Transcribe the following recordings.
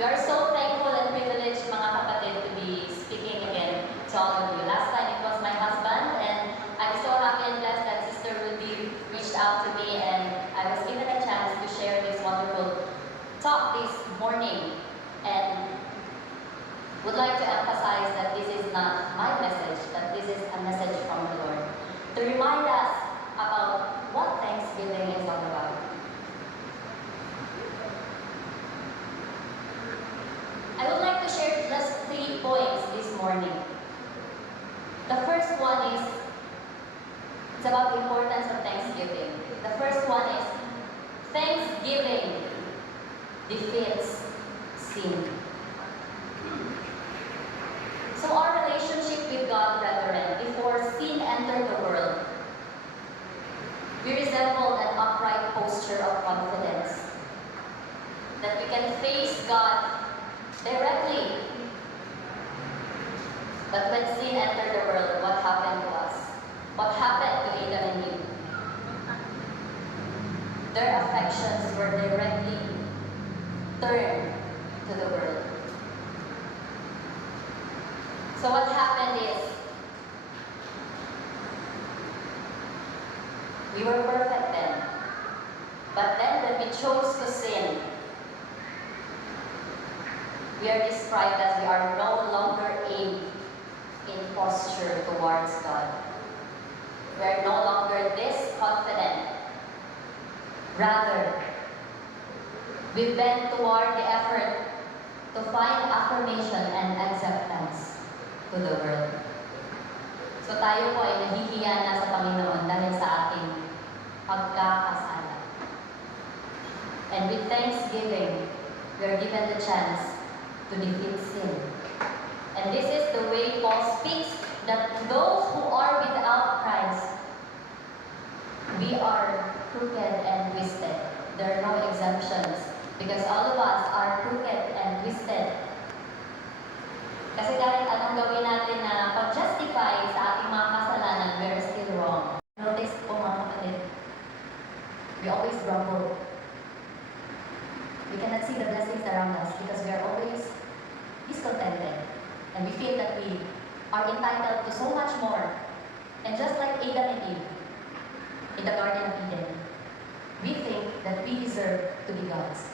We are so thankful and privileged, mga kapatid, to be speaking again to all of you. Last time it was my husband, and I'm so happy and blessed that Sister Ruby reached out to me, and I was given a chance to share this wonderful talk this morning. And would like to emphasize that this is not my message, that this is a message from the Lord, to remind us about what Thanksgiving is all about. I would like to share just 3 points this morning. The first one is, it's about the importance of Thanksgiving. The first one is, Thanksgiving defeats sin. So our relationship with God, brethren, before sin entered the world, we resembled an upright posture of confidence that we can face God directly. But when sin entered the world, what happened to us? What happened to Adam and Eve? Their affections were directly turned to the world. So what happened is, we were perfect then. But then when we chose to sin, we are described as we are no longer in posture towards God. We are no longer this confident. Rather, we bend toward the effort to find affirmation and acceptance to the world. So tayo po ay nahihiya na sa Panginoon dahil sa ating pagkakasala. And with thanksgiving, we are given the chance to defeat sin. And this is the way Paul speaks, that those who are without Christ, we are crooked and twisted. There are no exemptions, because all of us are crooked and twisted. Kasi kahit anong gawin natin na pag-justify sa ating mga kasalanan, we are still wrong. Notice po mga kapatid, we always grumble. We cannot see the blessings around us because we are always discontented. And we feel that we are entitled to so much more. And just like Adam and Eve in the Garden of Eden, we think that we deserve to be God's.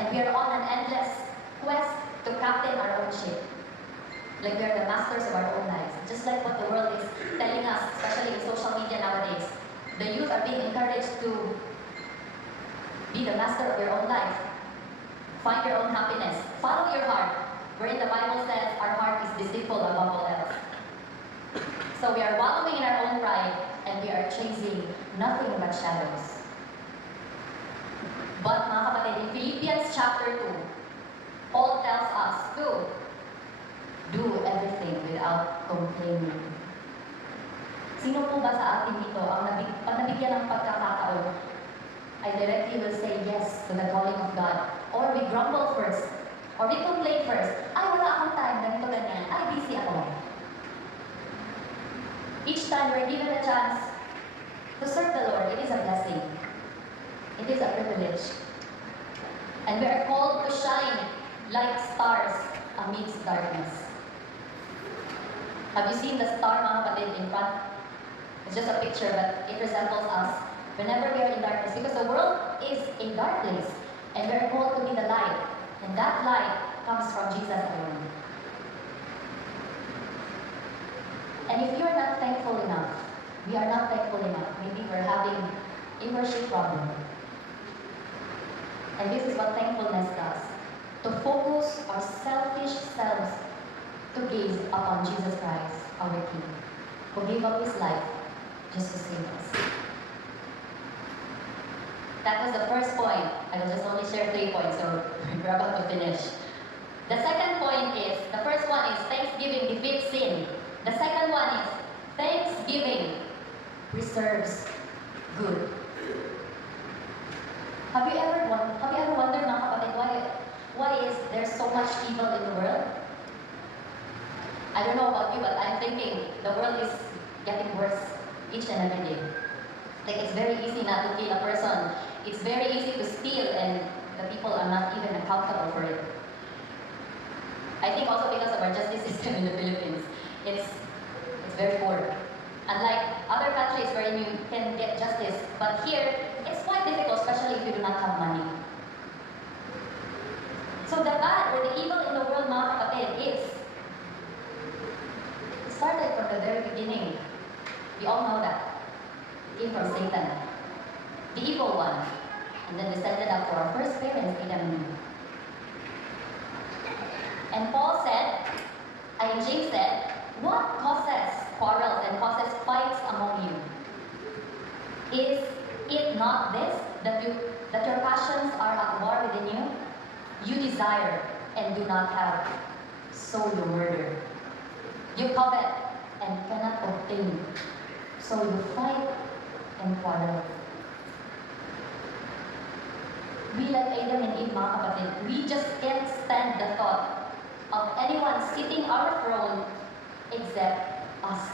And we are on an endless quest to captain our own ship. Like we are the masters of our own lives. Just like what the world is telling us, especially in social media nowadays. The youth are being encouraged to be the master of your own life. Find your own happiness. Follow your heart. Wherein the Bible says our heart is deceitful above all else. So we are wallowing in our own pride and we are chasing nothing but shadows. But mga kapatid, in Philippians chapter 2, Paul tells us to do everything without complaining. Sino po ba sa atin dito ang pag nabigyan ng pagkakataon, I directly will say yes to the calling of God. Or we grumble first. Or we complain first. Ay, wala akong time. Ganito, ganyan. Ay, busy ako. Each time we're given a chance to serve the Lord, it is a blessing. It is a privilege. And we are called to shine like stars amidst darkness. Have you seen the star, mga kapatid, in front? It's just a picture, but it resembles us whenever we are in darkness, because the world is a dark place, and we are called to be the light, and that light comes from Jesus alone. And if you are not thankful enough, we are not thankful enough, maybe we're having a worship problem. And this is what thankfulness does, to focus our selfish selves to gaze upon Jesus Christ, our King, who gave up His life just to save us. That was the first point. I will just only share 3 points, so we're about to finish. The second point is, the first one is thanksgiving defeats sin. The second one is thanksgiving preserves good. Have you ever wondered, mga kapatid, why is there so much evil in the world? I don't know about you, but I'm thinking the world is getting worse each and every day. Like, it's very easy not to kill a person. It's very easy to steal and the people are not even accountable for it. I think also because of our justice system in the Philippines, it's very poor. Unlike other countries where you can get justice, but here, it's quite difficult, especially if you do not have money. So the bad or the evil in the world, mga kapatid, it started from the very beginning. We all know that. It came from Satan, the evil one, and then descended up to our first parents, Adam and Eve. And Paul said, James said, what causes quarrels and causes fights among you? Is it not this, that your passions are at war within you? You desire and do not have, so you murder. You covet and cannot obtain, so you fight and quarrel. We like Adam and Eve, mga kapatid, we just can't stand the thought of anyone sitting our throne except us.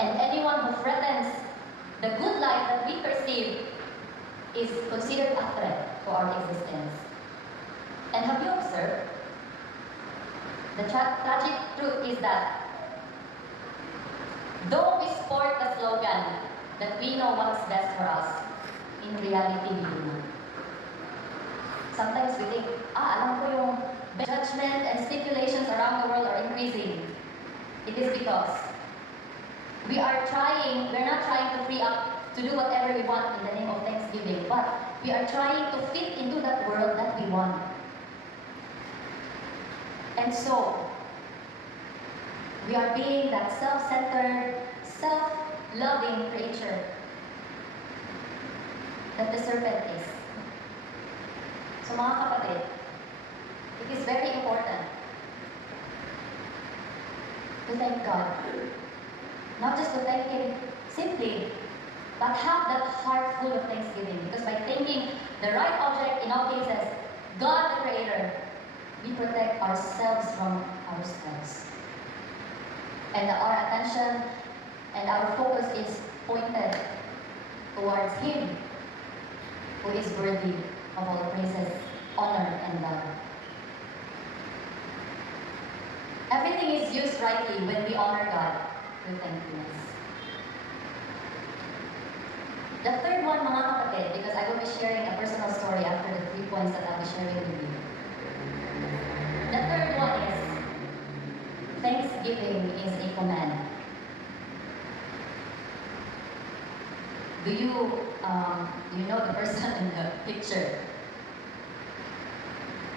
And anyone who threatens the good life that we perceive is considered a threat to our existence. And have you observed? The tragic truth is that though we sport the slogan that we know what's best for us, in reality we do not. Sometimes we think, alam ko yung judgment and speculations around the world are increasing. It is because we're not trying to free up to do whatever we want in the name of Thanksgiving, but we are trying to fit into that world that we want. And so, we are being that self-centered, self-loving creature that the serpent is. So mga kapatid, it is very important to thank God. Not just to thank Him simply, but have that heart full of thanksgiving. Because by thanking the right object in all cases, God the Creator, we protect ourselves from ourselves. And our attention and our focus is pointed towards Him, who is worthy of all praises, honor, and love. Everything is used rightly when we honor God with thankfulness. The third one, mga kapatid, because I will be sharing a personal story after the 3 points that I'll be sharing with you. The third one is, thanksgiving is a command. Do you know the person in the picture?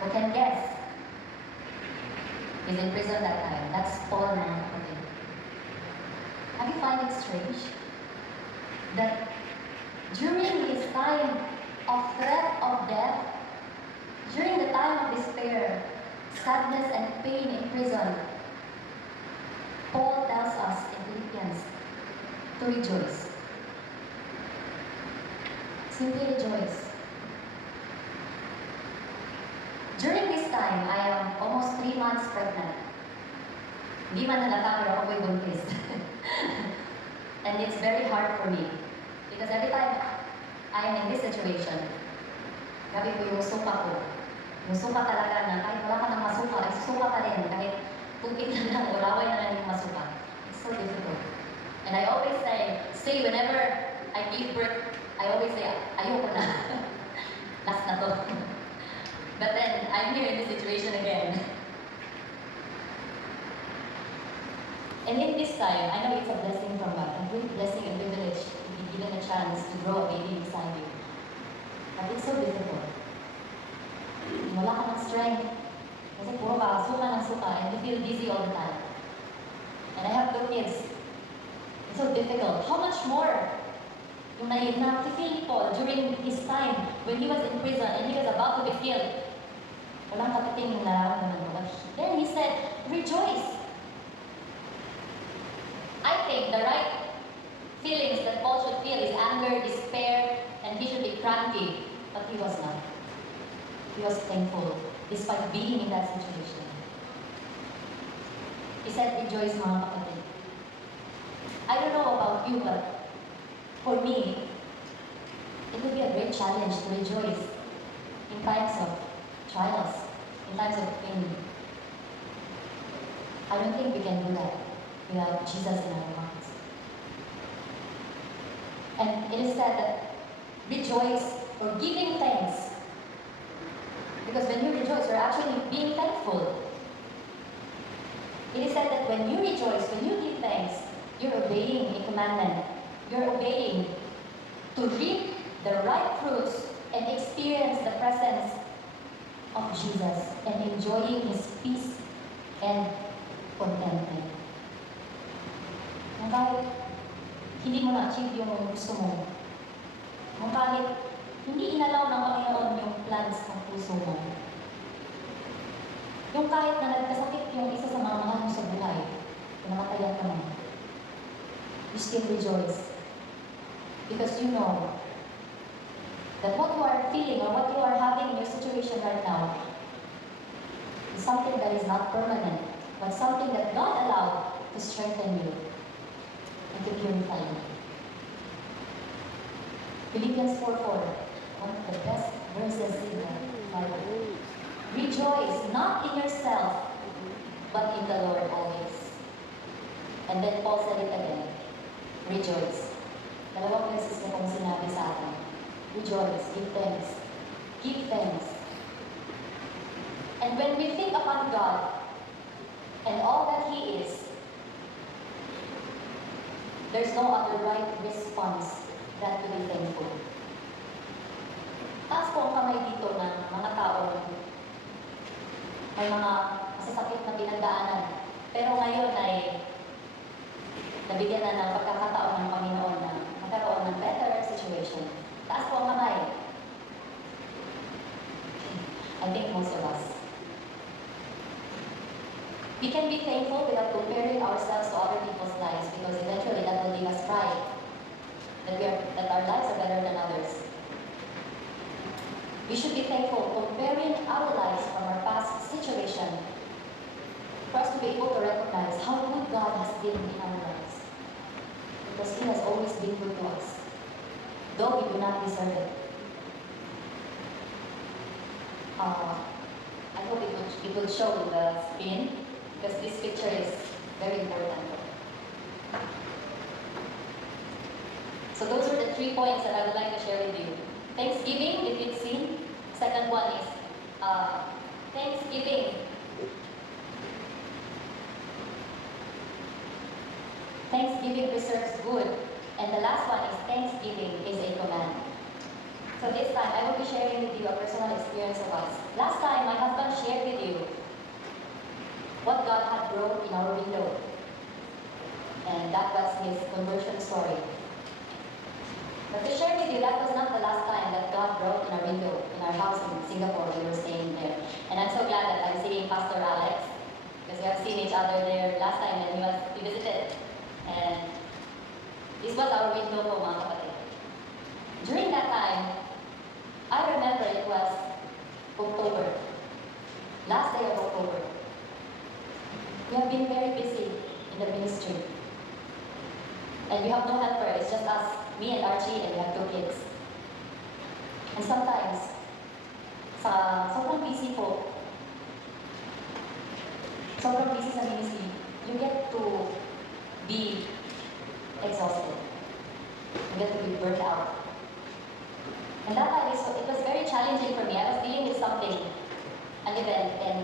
Who can guess? He's in prison that time. That's Paul, mga kapatid. Have you find it strange that during his time of threat of death, during the time of despair, sadness and pain in prison, Paul tells us in Philippians to rejoice. Simply rejoice. During this time, I am almost 3 months pregnant. Hindi man halata pero ako buntis. And it's very hard for me. Because every time I am in this situation, gabi ko yung suka ko. Yung suka talaga na kahit wala ka ng masuka, ay suka pa rin. Kahit tubig na lang, ulaway na lang yung masuka. It's so difficult. And I always say whenever I give birth, I always say, ayoko na. Last na to. But then, I'm here in this situation again. And in this time, I know it's a blessing from God, a great blessing and privilege to be given a chance to grow a baby inside you. But it's so difficult. Wala ka ng strength. Kasi puro ka, suka ng suka, and you feel dizzy all the time. And I have 2 kids. It's so difficult. How much more yung na-feel Paul during his time when he was in prison and he was about to be killed. Walang kapiting yung nararamdaman mo. But then he said, rejoice. I think the right feelings that Paul should feel is anger, despair, and he should be cranky. But he was not. He was thankful despite being in that situation. He said, rejoice, mga kapatid. I don't know about you, but for me, it would be a great challenge to rejoice. in times of trials, in times of pain. I don't think we can do that without Jesus in our hearts. And it is said that rejoice or giving thanks. Because when you rejoice, you're actually being thankful. It is said that when you rejoice, when you give thanks, you're obeying a commandment. You're obeying to reap the right fruits and experience the presence of Jesus and enjoying His peace and contentment. Kung kahit hindi mo na-achieve yung gusto mo, kung kahit hindi inalaw ng Panginoon yung plans ng puso mo, yung kahit na nagkasakit yung isa sa mga mahal mo sa buhay, namatayan ka mo, you still rejoice. Because you know that what you are feeling or what you are having in your situation right now is something that is not permanent, but something that God allowed to strengthen you and to purify you. Philippians 4:4, one of the best verses in the Bible. Rejoice not in yourself, but in the Lord always. And then Paul said it again, rejoice. Dalawang beses niya kong sinabi sa atin. Rejoice, give thanks. Give thanks. And when we think upon God and all that He is, there's no other right response than to be thankful. Taas po ang kamay dito ng mga taong may mga masasakit na pinagdaanan. Pero ngayon ay nabigyan na ng pagkakataon ng Panginoon na magkaroon ng better situation. Taas po ang kamay. I think most of us. We can be thankful without comparing ourselves to other people's lives because eventually that will leave us pride. That our lives are better than others. We should be thankful, comparing our lives from our past situation for us to be able to recognize how good God has been in our lives. Because He has always been good to us, though we do not deserve it. I hope it would show the screen because this picture is very important. So those are the 3 points that I would like to share with you. Thanksgiving, if you've seen. Second one is Thanksgiving. Thanksgiving preserves good. And the last one is Thanksgiving is a command. So this time, I will be sharing with you a personal experience of us. Last time, my husband shared with you what God had wrote in our window. And that was his conversion story. But to share with you, that was not the last time that God wrote in our window, in our house in Singapore. We were staying there. And I'm so glad that I'm seeing Pastor Alex, because we have seen each other there last time and he visited. And this was our window po, mga kapatid. During that time, I remember it was October. Last day of October. We have been very busy in the ministry. And we have no helper. It's just us, me and Archie, and we have 2 kids. And sometimes, sa sobrang busy po, sobrang busy sa ministry, you get to be exhausted. You get to be burnt out. And that time, it was very challenging for me. I was dealing with something, an event, and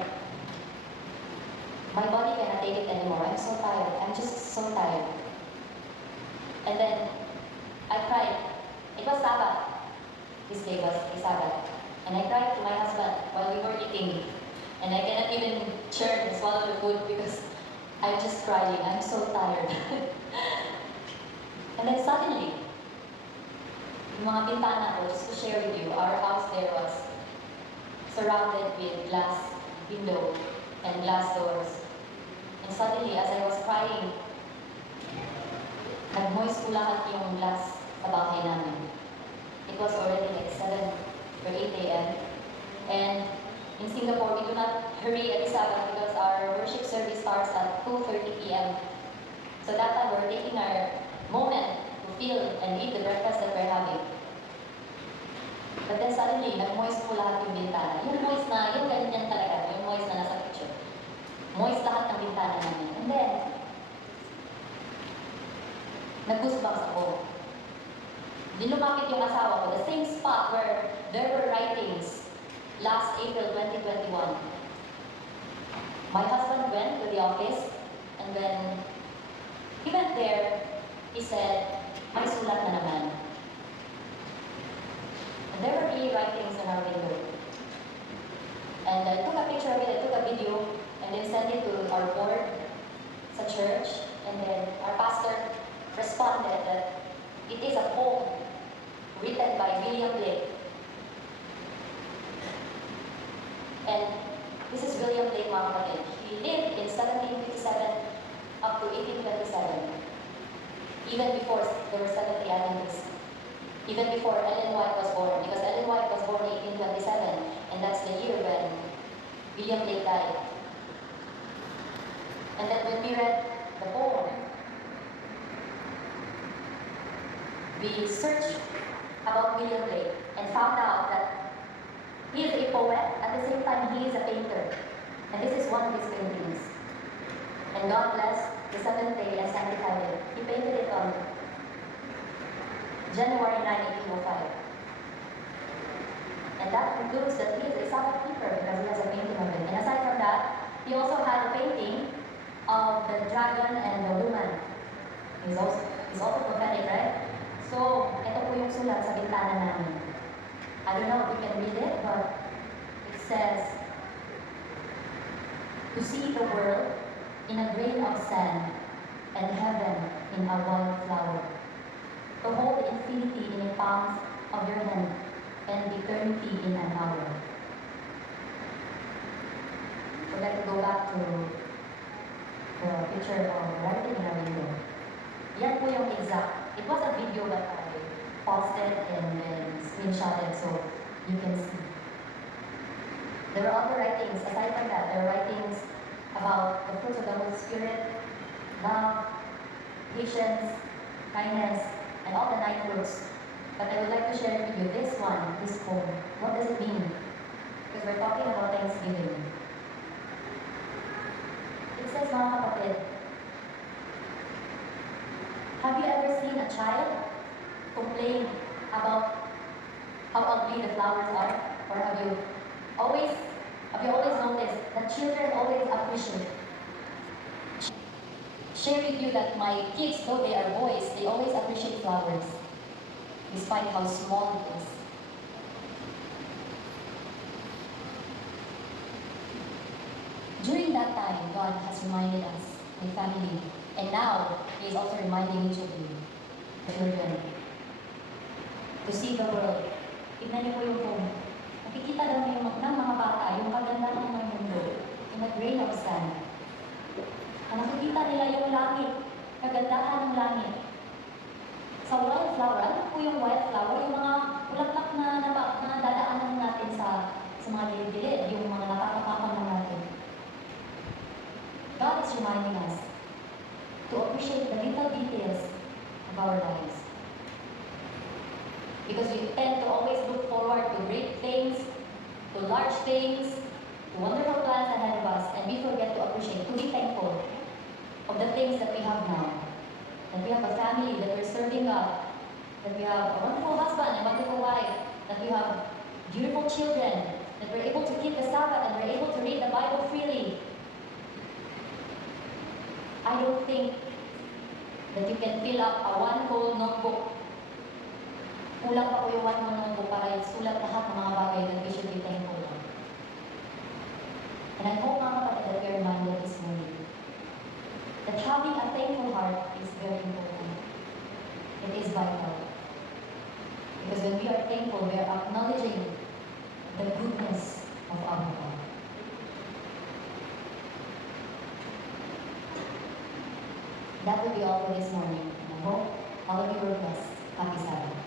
my body cannot take it anymore. I'm so tired. I'm just so tired. And then, I cried. It was Sabbath. This day was a Sabbath. And I cried to my husband while we were eating. And I cannot even churn and swallow the food because I'm just crying. I'm so tired. And then suddenly, yung mga bintana ko, just to share with you, our house there was surrounded with glass window and glass doors. And suddenly, as I was crying, nag-moist po lahat yung glass sa bahay namin. It was already like 7 or 8 a.m. And in Singapore, we do not hurry at Sabbath because our worship service starts at 2:30 p.m. So that time, we're taking our moment to feel and eat the breakfast that we're having. But then suddenly, nag-moist po lahat yung bintana. Yung moist na, yung ganyan talaga, yung moist na nasa picture. Moist lahat ng bintana namin. And then, nag-goosebumps ako. Di lumapit yung asawa ko, the same spot where there were writings last April 2021. My husband went to the office, and when he went there, he said, may sulat na naman. And there were really writings on our window. And I took a picture of it, I took a video, and then sent it to our board sa church. And then our pastor responded that it is a poem written by William Blake. And this is William Blake, mga kapatid. He lived in 1757 up to 1827. Even before there were Seventh-day Adventists. Even before Ellen White was born, because Ellen White was born in 1827, and that's the year when William Blake died. And then when we read the poem, we searched about William Blake and found out that he is a poet, at the same time he is a painter. And this is one of his paintings. And God bless the seventh day and sanctified it. He painted it on January 9, 1805. And that concludes that he is a Sabbath keeper because he has a painting of it. And aside from that, he also had a painting of the dragon and the woman. He's also prophetic, right? So, ito po yung sulat sa bintana namin. I don't know if you can read it, but it says, to see the world in a grain of sand and heaven in a wildflower. To hold infinity in the palms of your hand and eternity in an hour. So let's go back to the picture of writing in a window. Yan po yung exact. It was a video that I posted and then screenshotted so you can see. There are other writings, aside from that, there are writings about the fruits of the Holy Spirit, love, patience, kindness, and all the 9 fruits. But I would like to share with you this one, this poem. What does it mean? Because we're talking about Thanksgiving. It says, mga kapatid, have you ever seen a child complain about how ugly the flowers are? Or have you always noticed that children always appreciate? Share with you that my kids, though they are boys, they always appreciate flowers, despite how small it is. During that time, God has reminded us, my family, and now He is also reminding each of you, children, to see the world. Tignan niyo po yung poem. Nakikita daw ng mga bata yung kagandahan ng mundo, in a grain of sand. Ang nakikita nila yung langit, kagandahan ng langit. Sa wildflower, ano po yung wildflower? Yung mga bulaklak na dadaanan natin sa mga gilid-gilid, yung mga natatapakan na natin. God is reminding us to appreciate the little details of our lives. Because we tend to always look forward to great things, to large things, to wonderful plans ahead of us, and we forget to appreciate, to be thankful of the things that we have now. That we have a family, that we're serving God, that we have a wonderful husband and wonderful wife, that we have beautiful children, that we're able to keep the Sabbath, and we're able to read the Bible freely. I don't think that you can fill up a one whole notebook. Kulang pa po yung one whole notebook para isulat lahat ng mga bagay that we should be thankful of. And I hope, mga kapatid, that we are reminded this morning that having a thankful heart is very important. It is vital. Because when we are thankful, we are acknowledging the goodness of our God. That will be all for this morning. And I hope all of you were blessed. Happy Sabbath.